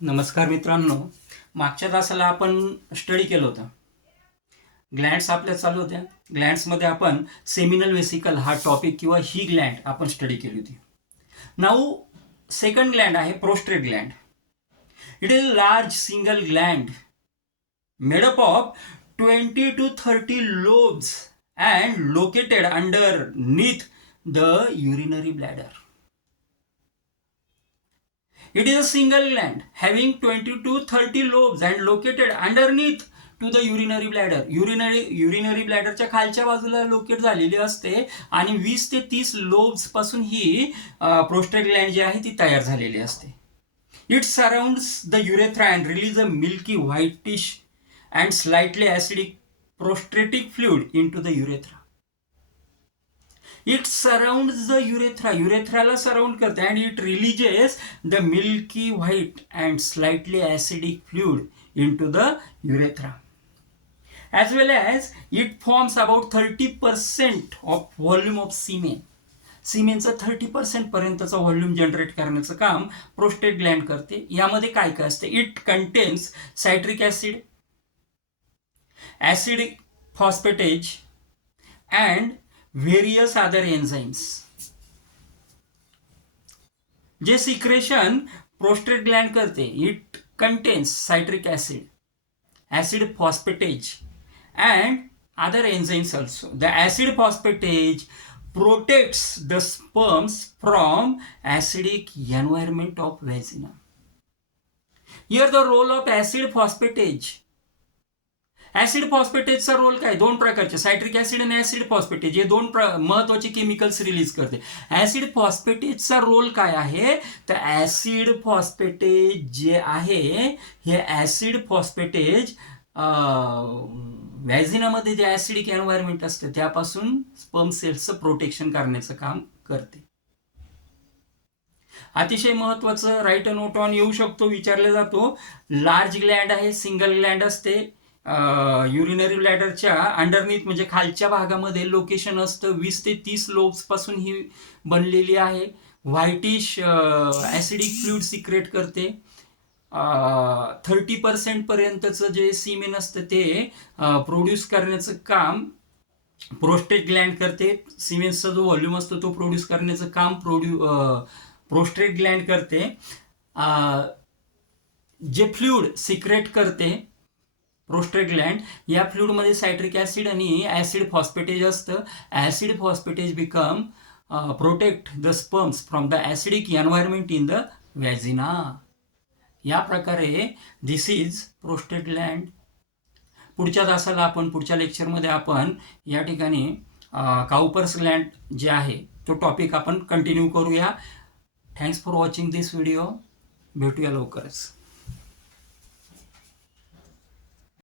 नमस्कार मित्रांनो. मागच्या तासाला आपण स्टडी केलं होतं. ग्लँड्स आपल्या चालू होत्या. ग्लँड्समध्ये आपण सेमिनल वेसिकल हा टॉपिक किंवा ही ग्लँड आपण स्टडी केली होती. नाऊ सेकंड ग्लँड आहे prostate Gland. It is a large single Gland made up of 20 to 30 lobes and located underneath the urinary bladder. It is a single gland having 20 to 30 lobes and located underneath to the urinary bladder. Urinary bladderच्या खालच्या बाजूला locate झालेली असते आणि 20 ते 30 lobes पासून ही prostate Gland जी आहे ती तयार झालेली असते. It surrounds the urethra and releases a milky whitish and slightly acidic prostatic fluid into the urethra. It surrounds the urethra. Urethraला सराउंड करते and it releases the milky white and slightly acidic fluid into the urethra. As well as it forms about 30% of volume of semen. सिमेनचं 30% पर्यंतचा volume generate करण्याचं काम prostate gland करते. यामध्ये काय काय असते? It contains citric acid, acid phosphatase and various other enzymes. जे secretion prostate gland करते, it contains citric acid, acid phosphatase and other enzymes also. The acid phosphatase protects the sperms from acidic environment of vagina. Here the role of acid phosphatase. Acid फॉस्फेटेजचा role काय? दोन प्रकारचे, citric acid आणि acid phosphatase, हे दोन महत्वाचे chemicals release करते. Acid फॉस्फेटेजचा रोल काय आहे? तर ऍसिड फॉस्फेटेज जे आहे हे ऍसिड फॉस्फेटेज व्हॅजिनामध्ये जे ऍसिडिक एन्व्हायरमेंट असतं त्यापासून स्पर्म सेल्सचं प्रोटेक्शन करण्याचं काम करते. अतिशय महत्वाचं राईट नोट ऑन येऊ शकतो, विचारला जातो. लार्ज ग्लँड आहे, सिंगल ग्लँड असते. युरिनरी ब्लॅडरच्या अंडरनीथ म्हणजे खालच्या भागामध्ये लोकेशन असतं. 20 ते 30 लोब्स पासून ही बनलेली आहे. व्हाईटिश ऍसिडिक फ्लुइड सिक्रेट करते. 30% पर्यंतचं जे सीमेन असतं ते प्रोड्यूस करण्याचं काम प्रोस्टेट ग्लँड करते. सिमेन्सचा जो व्हॉल्यूम असतो तो प्रोड्यूस करण्याचं काम प्रोस्टेट ग्लँड करते. जे फ्लुइड सिक्रेट करते प्रोस्टेट ग्लँड, या फ्लुइडमध्ये सायट्रिक ॲसिड आणि ॲसिड फॉस्फेटेज असतं. Acid phosphatase become protect the sperms from the acidic environment in the vagina. या प्रकारे दिस इज प्रोस्टेट ग्लँड. पुढच्या तासाला आपण पुढच्या लेक्चरमध्ये आपण या ठिकाणी काउपर्स ग्लँड जे आहे तो टॉपिक आपण कंटिन्यू करूया. Thanks for watching this video. भेटूया लवकरच.